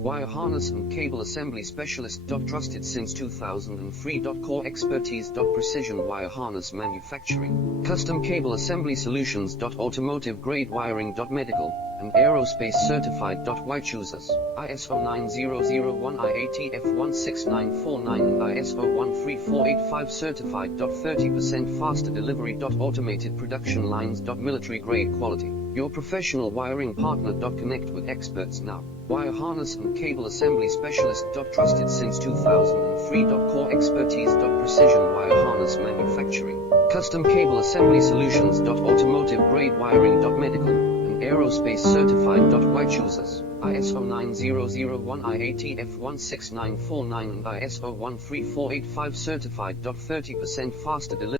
Wire harness and cable assembly specialist. Trusted since 2003. Core expertise. Precision wire harness manufacturing, custom cable assembly solutions. Automotive grade wiring. Medical and aerospace certified. Why choose us? ISO 9001 IATF 16949 and ISO 13485 certified. 30% faster delivery. Automated production lines. Military grade quality. Your professional wiring partner. Connect with experts now. Wire harness and cable assembly specialist. Trusted since 2003. Core expertise. Precision wire harness manufacturing, custom cable assembly solutions. Automotive grade wiring. Medical and aerospace certified. Why choose us? ISO 9001 IATF 16949 and ISO 13485 certified. 30% faster delivery.